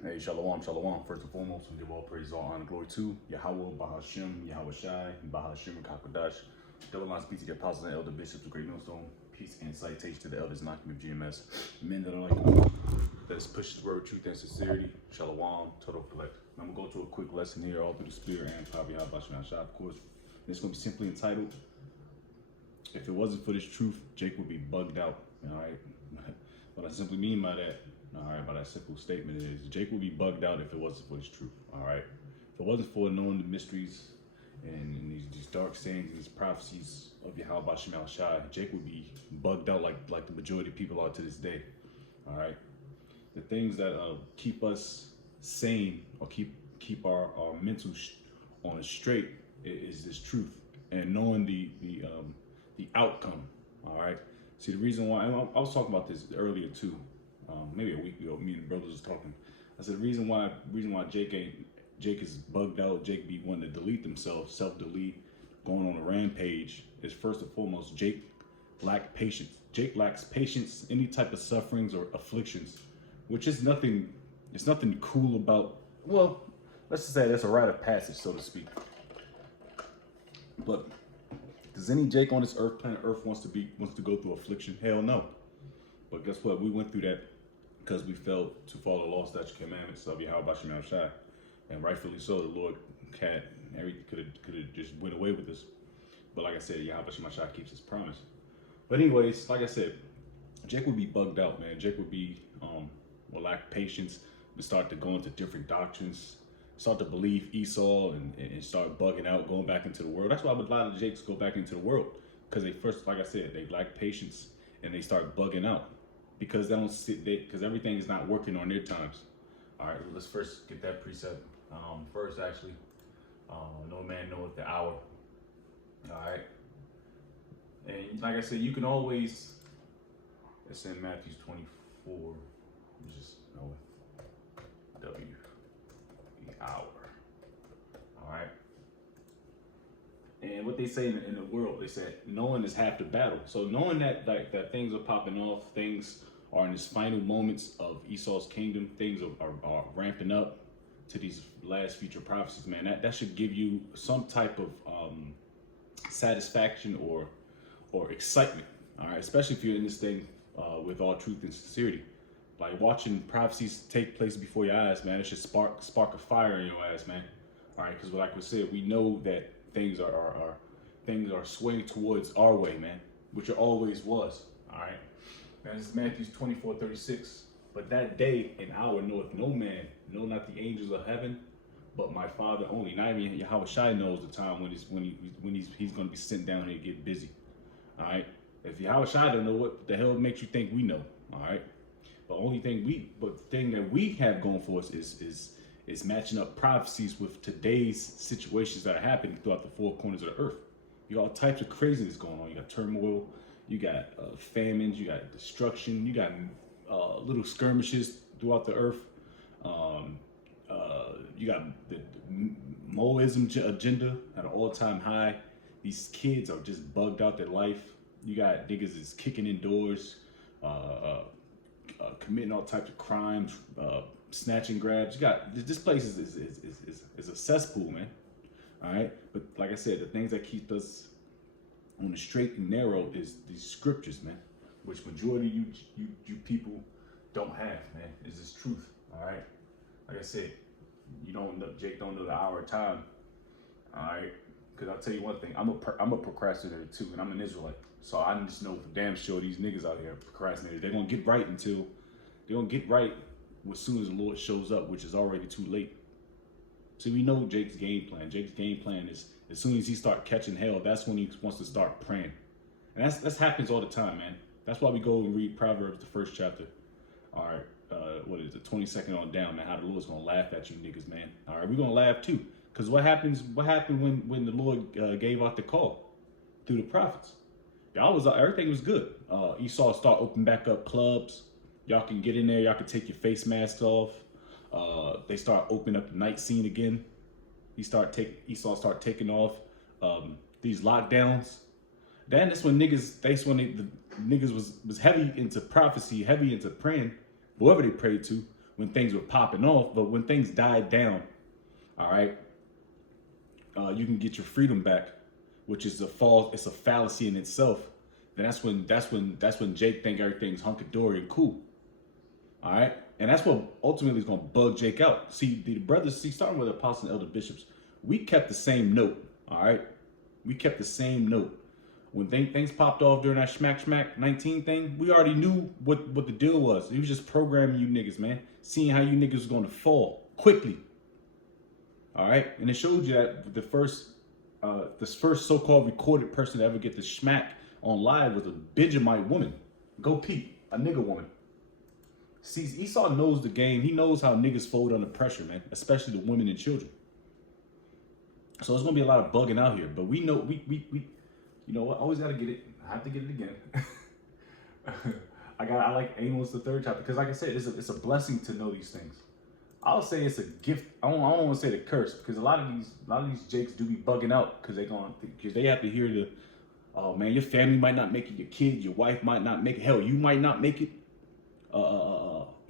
Hey, shalom, shalom. First and foremost, we give all praise, all honor, and glory to Yahweh, Bahashem, Yahweh Shai, Bahashem, and Kakadash. Double lines, peace to the apostles and elder bishops of Great Millstone. Peace and citation to the elders and of GMS. Men that are like Allah, that is pushes word, truth, and sincerity. Shalom, total collect. I'm going to go to a quick lesson here, all through the spirit and probably how about Shai, of course. It's going to be simply entitled, If It Wasn't for This Truth, Jake Would Be Bugged Out. All right? What I simply mean by that, all right, by that simple statement is Jake would be bugged out if it wasn't for his truth. All right, if it wasn't for knowing the mysteries and these dark sayings and these prophecies of Yahweh Shemal Shai, Jake would be bugged out like the majority of people are to this day. All right, the things that keep us sane or keep our mental on straight is this truth and knowing the outcome. All right. See, the reason why, I was talking about this earlier too, maybe a week ago, me and the brothers was talking. I said the reason why Jake is bugged out, Jake be wanting to delete themselves, self-delete, going on a rampage, is first and foremost, Jake lacked patience. Jake lacks patience, any type of sufferings or afflictions, which is nothing, it's nothing cool about, well, let's just say that's a rite of passage, so to speak. But does any Jake on this planet Earth wants to go through affliction? Hell no. But guess what? We went through that because we failed to follow the law, statutes, commandments of Yahweh Shemal Shai, and rightfully so. The Lord could have just went away with this. But like I said, Yahweh Shemal Shai keeps his promise. But anyways, like I said, Jake would be bugged out, man. Jake would be will lack patience, and start to go into different doctrines, start to believe Esau and start bugging out, going back into the world. That's why a lot of Jakes go back into the world, because they first, like I said, they lack patience and they start bugging out because they don't sit there, because everything is not working on their times. All right, let's first get that precept. First, actually, no man knoweth the hour. All right, and like I said, you can always. It's in Matthew 24. Just know W. Hour. All right. And what they say in the world, they said knowing is half the battle. So knowing that that things are popping off, things are in this final moments of Esau's kingdom, things are ramping up to these last future prophecies, man. That should give you some type of satisfaction or excitement. All right, especially if you're in this thing with all truth and sincerity. Like watching prophecies take place before your eyes, man, it should spark a fire in your ass, man. All right, because like we said, we know that things are swaying towards our way, man, which it always was. All right, and this is Matthew 24:36. But that day and hour knoweth no man, no, not the angels of heaven, but my Father only. Not even Yahweh Shai knows the time when he's going to be sent down here to get busy. All right, if Yahweh Shai don't know, what the hell makes you think we know? All right. The thing that we have going for us is matching up prophecies with today's situations that are happening throughout the four corners of the earth. You got all types of craziness going on. You got turmoil, you got famines, you got destruction, you got little skirmishes throughout the earth. You got the Moism agenda at an all-time high. These kids are just bugged out their life. You got niggas is kicking indoors. Committing all types of crimes, snatching grabs. You got this place is a cesspool, man. All right, but like I said, the things that keep us on the straight and narrow is these scriptures, man, which majority you people don't have, man. Is this truth? All right, like I said, you don't know, Jake don't know the hour of time. All right, because I'll tell you one thing, I'm a procrastinator too, and I'm an Israelite. So I just know for damn sure these niggas out here procrastinating. They're gonna get right as soon as the Lord shows up, which is already too late. So we know Jake's game plan. Jake's game plan is as soon as he start catching hell, that's when he wants to start praying. And that happens all the time, man. That's why we go and read Proverbs, the first chapter. All right, what is it, 22nd on down, man? How the Lord's gonna laugh at you niggas, man. All right, we're gonna laugh too, because what happened when the Lord gave out the call through the prophets? Everything was good. Esau start opening back up clubs. Y'all can get in there. Y'all can take your face masks off. They start opening up the night scene again. Esau start taking off these lockdowns. Then that's when the niggas was heavy into prophecy, heavy into praying, whoever they prayed to. when things were popping off, but when things died down, all right, you can get your freedom back, which is it's a fallacy in itself. Then that's when Jake think everything's hunky dory and cool. All right, and that's what ultimately is gonna bug Jake out. See, the brothers, starting with apostles and elder bishops, we kept the same note. All right, we kept the same note. When things popped off during that Smack 19 thing, we already knew what the deal was. He was just programming you niggas, man, seeing how you niggas was gonna fall quickly. All right, and it showed you that this first so-called recorded person to ever get the smack on live was a Benjamite woman. Go peep, a nigga woman. See, Esau knows the game. He knows how niggas fold under pressure, man, especially the women and children. So there's gonna be a lot of bugging out here, but we know we you know what? Always gotta get it. I have to get it again. I like Amos the 3rd chapter because, like I said, it's a blessing to know these things. I'll say it's a gift. I don't want to say the curse because a lot of these Jakes do be bugging out because they have to hear the, oh man, your family might not make it, your kid, your wife might not make it, hell, you might not make it.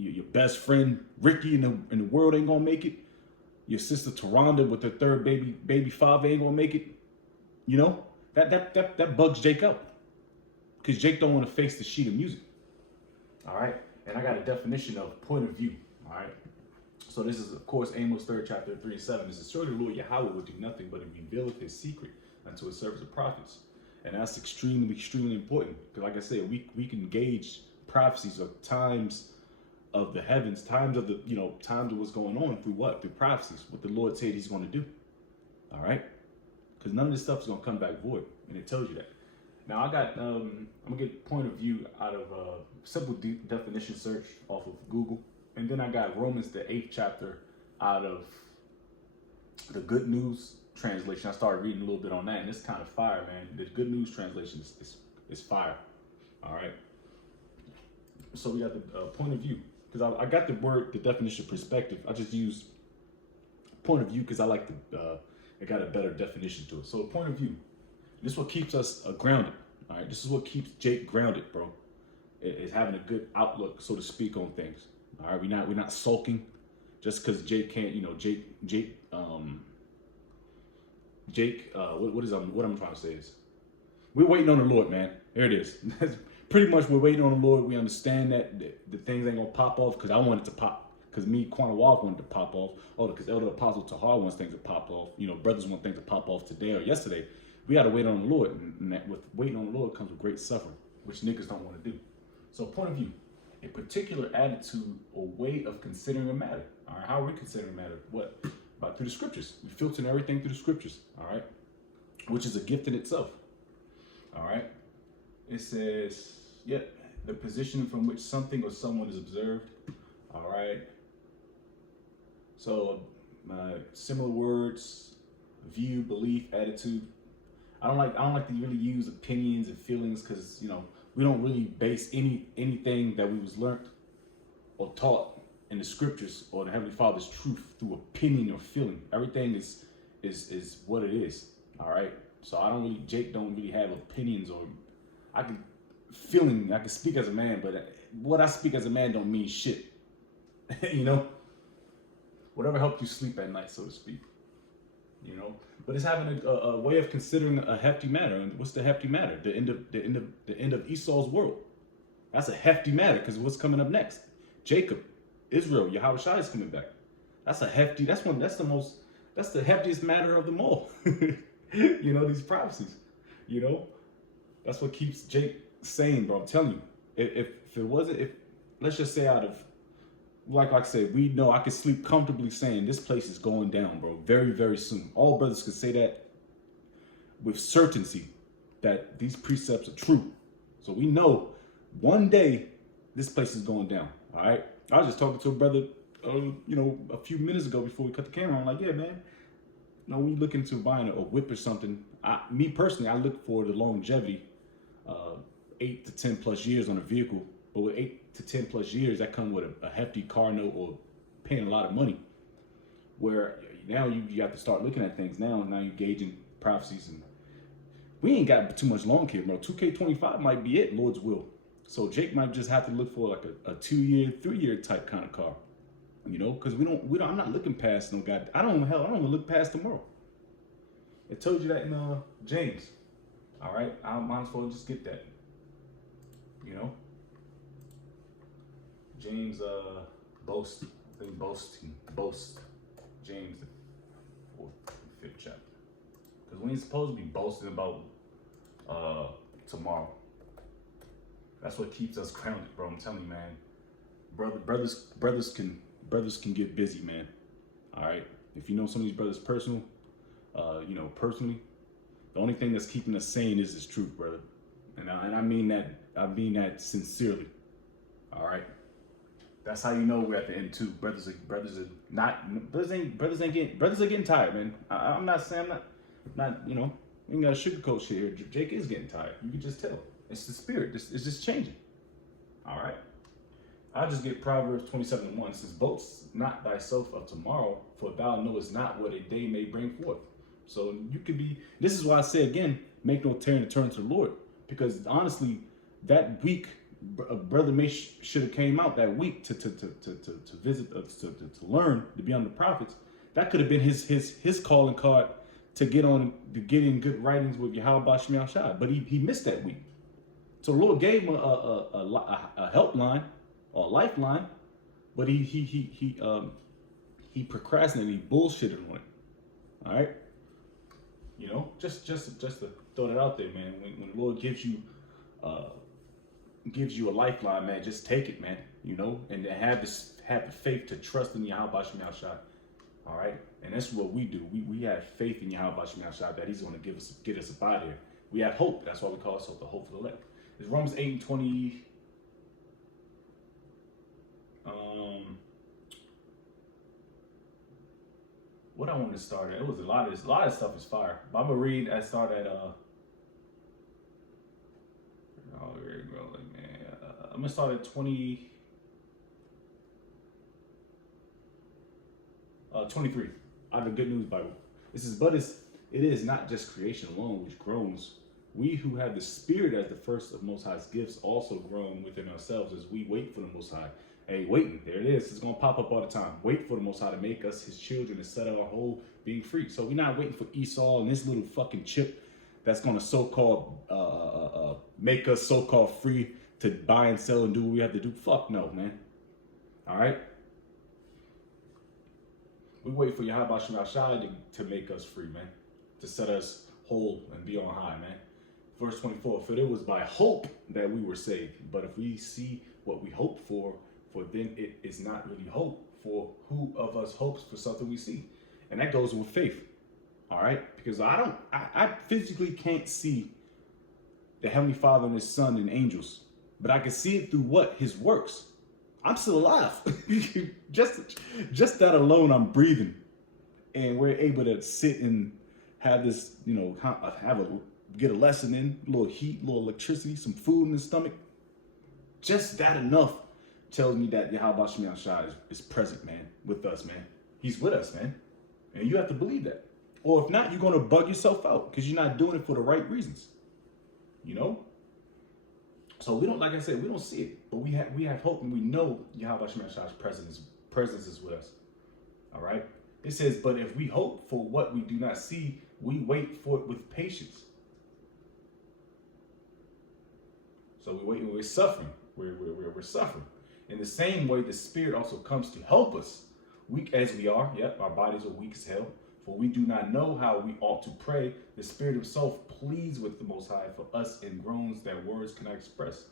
Your best friend Ricky in the world ain't gonna make it. Your sister Taronda with her third baby father ain't gonna make it. You know that bugs Jake out because Jake don't want to face the sheet of music. All right, and I got a definition of point of view. All right, so this is of course Amos 3rd chapter 3 and 7. This is surely the Lord Yahweh will do nothing but revealeth His secret unto His servants the prophets, and that's extremely important because, like I said, we can gauge prophecies of times of the heavens, times of the times of what's going on through prophecies, what the Lord said He's going to do. All right, because none of this stuff is going to come back void, and it tells you that. Now I got I'm gonna get point of view out of a simple definition search off of Google, and then I got Romans the 8th chapter out of the Good News translation. I started reading a little bit on that, and it's kind of fire, man. The Good News translation is fire. All right. So we got the point of view because I got the definition perspective. I just used point of view because I like it got a better definition to it. So the point of view, this is what keeps us grounded. All right, this is what keeps Jake grounded, bro. Is having a good outlook, so to speak, on things. All right, we're not sulking just because Jake can't. What I'm trying to say is, we're waiting on the Lord, man. There it is. Pretty much we're waiting on the Lord. We understand that the things ain't gonna pop off because I want it to pop. Because me, Quanah Walk wanted to pop off. Oh, because Elder Apostle Tahar wants things to pop off. Brothers want things to pop off today or yesterday. We gotta wait on the Lord. And with waiting on the Lord comes with great suffering, which niggas don't want to do. So point of view, a particular attitude or way of considering a matter. All right, how are we considering a matter? What? Through the scriptures. We filter everything through the scriptures. All right, which is a gift in itself. All right. It says, the position from which something or someone is observed. All right. So, similar words: view, belief, attitude. I don't like to really use opinions and feelings because we don't really base anything that we was learned or taught in the scriptures or the Heavenly Father's truth through opinion or feeling. Everything is what it is. All right. So Jake don't really have opinions or. I can speak as a man, but what I speak as a man don't mean shit. Whatever helped you sleep at night, so to speak. But it's having a way of considering a hefty matter. And what's the hefty matter? The end of Esau's world. That's a hefty matter because what's coming up next? Jacob, Israel, Yahweh Shai is coming back. That's a hefty. That's the heftiest matter of them all. These prophecies. That's what keeps Jake sane, bro. I'm telling you, if let's just say out of, like I said, we know I can sleep comfortably saying this place is going down, bro, very, very soon. All brothers can say that with certainty that these precepts are true. So we know one day this place is going down, all right? I was just talking to a brother, a few minutes ago before we cut the camera. I'm like, yeah, man, when you look into buying a whip or something, me personally, I look for the longevity, 8 to 10 plus years on a vehicle. But with 8 to 10 plus years, that comes with a hefty car note or paying a lot of money. Where now you have to start looking at things now you're gauging prophecies, and we ain't got too much long here, bro. 2K25 might be it, Lord's will. So Jake might just have to look for like a 2-year, 3-year type kind of car. You know, because we don't. I'm not looking past no God. I don't even look past tomorrow. It told you that in James. All right, I might as well just get that. You know, James boast. I think boast. James the 4th, 5th chapter. Because we ain't supposed to be boasting about tomorrow. That's what keeps us grounded, bro. I'm telling you, man. Brothers can get busy, man. All right. If you know some of these brothers personally, the only thing that's keeping us sane is this truth, brother. And I mean that. I mean that sincerely. All right. That's how you know we're at the end too. Brothers are getting tired, man. I'm not saying not you know, we ain't got a sugarcoat shit here. Jake is getting tired. You can just tell. It's the spirit. It's just changing. All right. I'll just get Proverbs 27:1. It says, boast not thyself of tomorrow, for thou knowest not what a day may bring forth. So you could be, this is why I say again, make no tearing to turn to the Lord. Because honestly, that week, Brother May should have came out that week to visit, to learn, to be under the prophets. That could have been his calling card to get in good writings with Yahweh Shemiah Shai. But he missed that week. So the Lord gave him a helpline or a lifeline, but he procrastinated, he bullshitted on it. All right, you know, just to throw that out there, man. When the Lord gives you a lifeline, man, just take it, man. You know, and to have the faith to trust in Yahweh Shemiah Shai. All right, and that's what we do. We have faith in Yahweh Shemiah Shai that He's going to get us up out of here. We have hope. That's why we call ourselves the hope for the elect. It's Romans 8:20. What I wanted to start at, it was a lot of stuff is fire. But I'm gonna read. I start at I'm gonna start at 23 out of the Good News Bible. It says, but it is not just creation alone which groans. We who have the Spirit as the first of Most High's gifts also groan within ourselves as we wait for the Most High. Hey, waiting, there it is. It's going to pop up all the time. Wait for the Most High to make us His children and set our whole being free. So we're not waiting for Esau and this little fucking chip that's going to so-called make us so-called free to buy and sell and do what we have to do. Fuck no, man. All right? We wait for Yahweh Shemiah Shai to make us free, man. To set us whole and be on high, man. Verse 24, for it was by hope that we were saved. But if we see what we hope for then it is not really hope. For who of us hopes for something we see? And that goes with faith. All right? Because I physically can't see the Heavenly Father and His Son and angels. But I can see it through what? His works. I'm still alive. just that alone, I'm breathing. And we're able to sit and have this, you know, get a lesson in, a little heat, a little electricity, some food in the stomach. Just that enough tells me that Yahweh Shemiah Shai is present, man, with us, man. He's with us, man. And you have to believe that. Or if not, you're going to bug yourself out because you're not doing it for the right reasons. You know? So we don't, like I said, we don't see it, but we have hope and we know Yahweh Shemiah Shai's presence is with us. All right? It says, but if we hope for what we do not see, we wait for it with patience. So we wait and we're suffering. We're suffering. In the same way, the Spirit also comes to help us, weak as we are. Yep, our bodies are weak as hell. For we do not know how we ought to pray. The Spirit Himself pleads with the Most High for us in groans that words cannot express.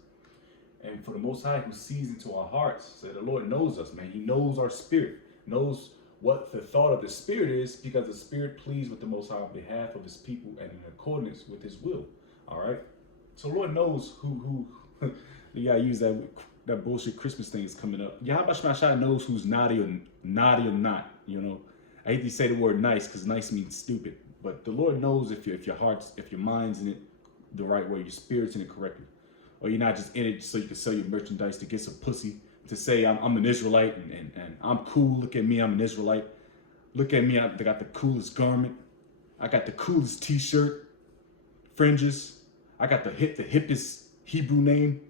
And for the Most High who sees into our hearts, so the Lord knows us, man. He knows our spirit, knows what the thought of the Spirit is, because the Spirit pleads with the Most High on behalf of His people and in accordance with His will. All right. So the Lord knows who you gotta use that bullshit Christmas thing is coming up. Yahweh Shemiah Shai knows who's naughty or not. You know, I hate to say the word nice because nice means stupid, but the Lord knows if your mind's in it the right way, your spirit's in it correctly, or you're not just in it so you can sell your merchandise to get some pussy to say I'm an Israelite and I'm cool. Look at me, I'm an Israelite. Look at me, I got the coolest garment. I got the coolest T-shirt, fringes. I got the hippest Hebrew name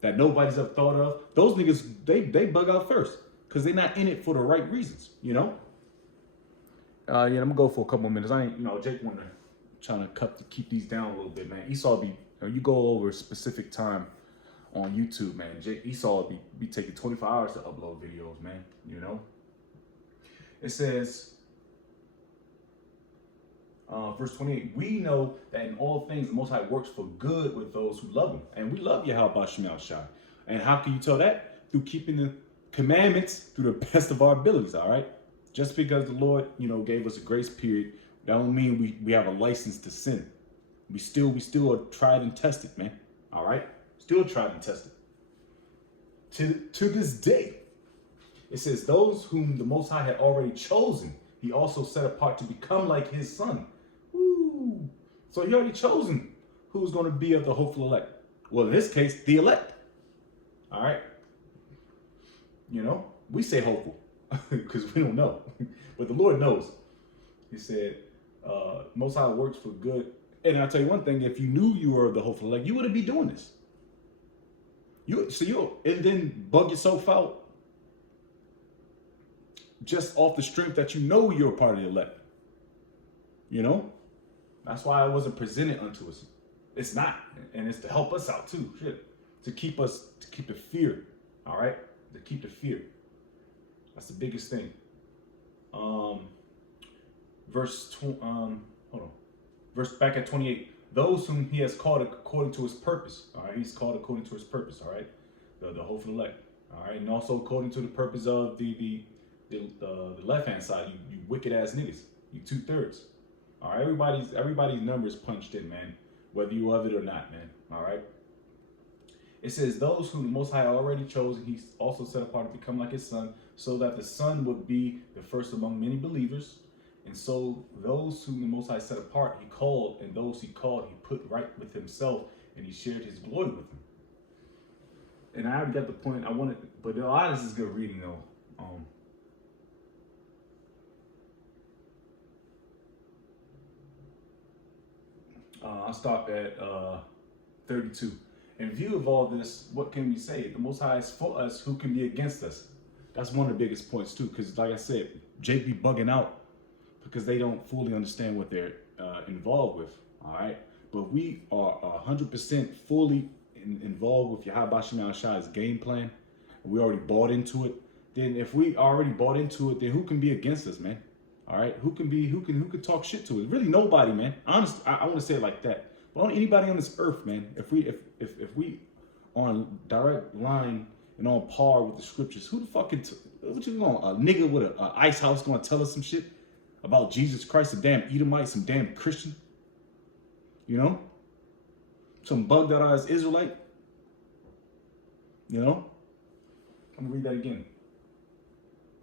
that nobody's ever thought of. Those niggas, they bug out first. because they're not in it for the right reasons, you know? Yeah, I'm gonna go for a couple more minutes. I ain't, Jake trying to keep these down a little bit, man. Esau you go over a specific time on YouTube, man. Esau be taking 24 hours to upload videos, man. It says, verse 28, we know that in all things the Most High works for good with those who love him. And we love Yahweh Shem Shai. And how can you tell that? Through keeping the commandments through the best of our abilities, all right? Just because the Lord, gave us a grace period, that don't mean we have a license to sin. We still are tried and tested, man. All right? Still tried and tested. To this day, it says, those whom the Most High had already chosen, he also set apart to become like his son. Woo. So he already chosen who's going to be of the hopeful elect. Well, in this case, the elect. All right? We say hopeful because we don't know. But the Lord knows. He said, Most High works for good. And I'll tell you one thing, if you knew you were of the hopeful elect, you wouldn't be doing this. And then bug yourself out just off the strength that you're a part of the elect. That's why it wasn't presented unto us. It's not. And it's to help us out too. Shit. To keep the fear. All right? To keep the fear. That's the biggest thing. Verse back at 28. Those whom he has called according to his purpose. All right, he's called according to his purpose. All right, the hopeful elect. All right, and also according to the purpose of the left hand side. You wicked ass niggas. You 2/3. All right, everybody's number is punched in, man. Whether you love it or not, man. All right. It says, those whom the Most High already chose, he's also set apart to become like his son, so that the son would be the first among many believers. And so those whom the Most High set apart, he called, and those he called, he put right with himself, and he shared his glory with them. And I got the point I wanted, but a lot of this is good reading, though. I'll stop at 32. In view of all this, what can we say? The Most High is for us. Who can be against us? That's one of the biggest points, too, because like I said, Jake be bugging out because they don't fully understand what they're involved with, all right? But we are 100% fully involved with Yahweh Shem Shai's game plan. We already bought into it. Then if we already bought into it, then who can be against us, man? All right, who can talk shit to us? Really nobody, man. Honestly, I want to say it like that. But anybody on this earth, man, if we on direct line and on par with the scriptures, who the fuck what you going, a nigga with a ice house gonna tell us some shit about Jesus Christ, a damn Edomite, some damn Christian, some bugged out ass Israelite, I'm gonna read that again.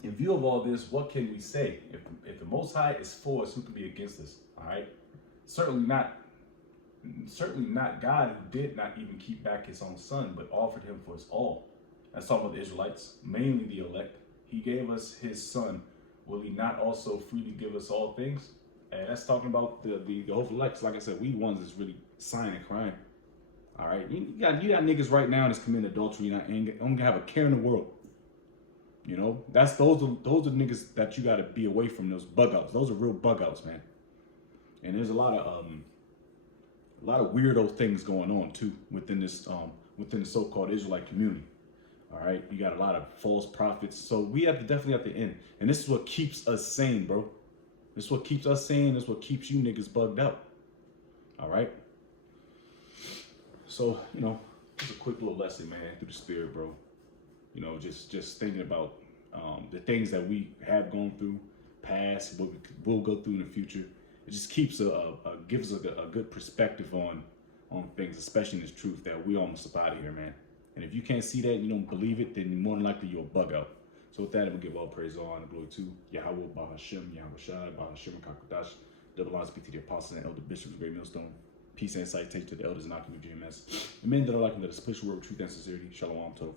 In view of all this, what can we say? If the Most High is for us, who can be against us? All right, certainly not God, who did not even keep back his own son, but offered him for us all. That's talking about the Israelites, mainly the elect. He gave us his son. Will he not also freely give us all things? And that's talking about the whole elect. Like I said, we ones that's really signing crime. All right, you got niggas right now that's committing adultery and ain't gonna have a care in the world. Those are niggas that you gotta be away from. Those bug outs. Those are real bug outs, man. And there's a lot of weirdo things going on too within this within the so-called Israelite community. All right, you got a lot of false prophets. So we definitely have to end. And this is what keeps us sane, bro. This is what keeps us sane. This is what keeps you niggas bugged out. All right. So just a quick little lesson, man, through the spirit, bro. Just thinking about the things that we have gone through, past, what we'll go through in the future. It just keeps gives us a good perspective on things, especially in this truth that we almost up out of here, man. And if you can't see that, you don't believe it, then more than likely you're a bug out. So with that, we'll give all praise, all honor, glory to Yahweh, Bahashem, Yahweh Shai, Bahashem, Kakadash, double honors be to the apostles and elder bishops of Great Millstone. Peace and insight take to the elders and our community GMS. The men that are like them, that is push word of truth and sincerity. Shalom, total.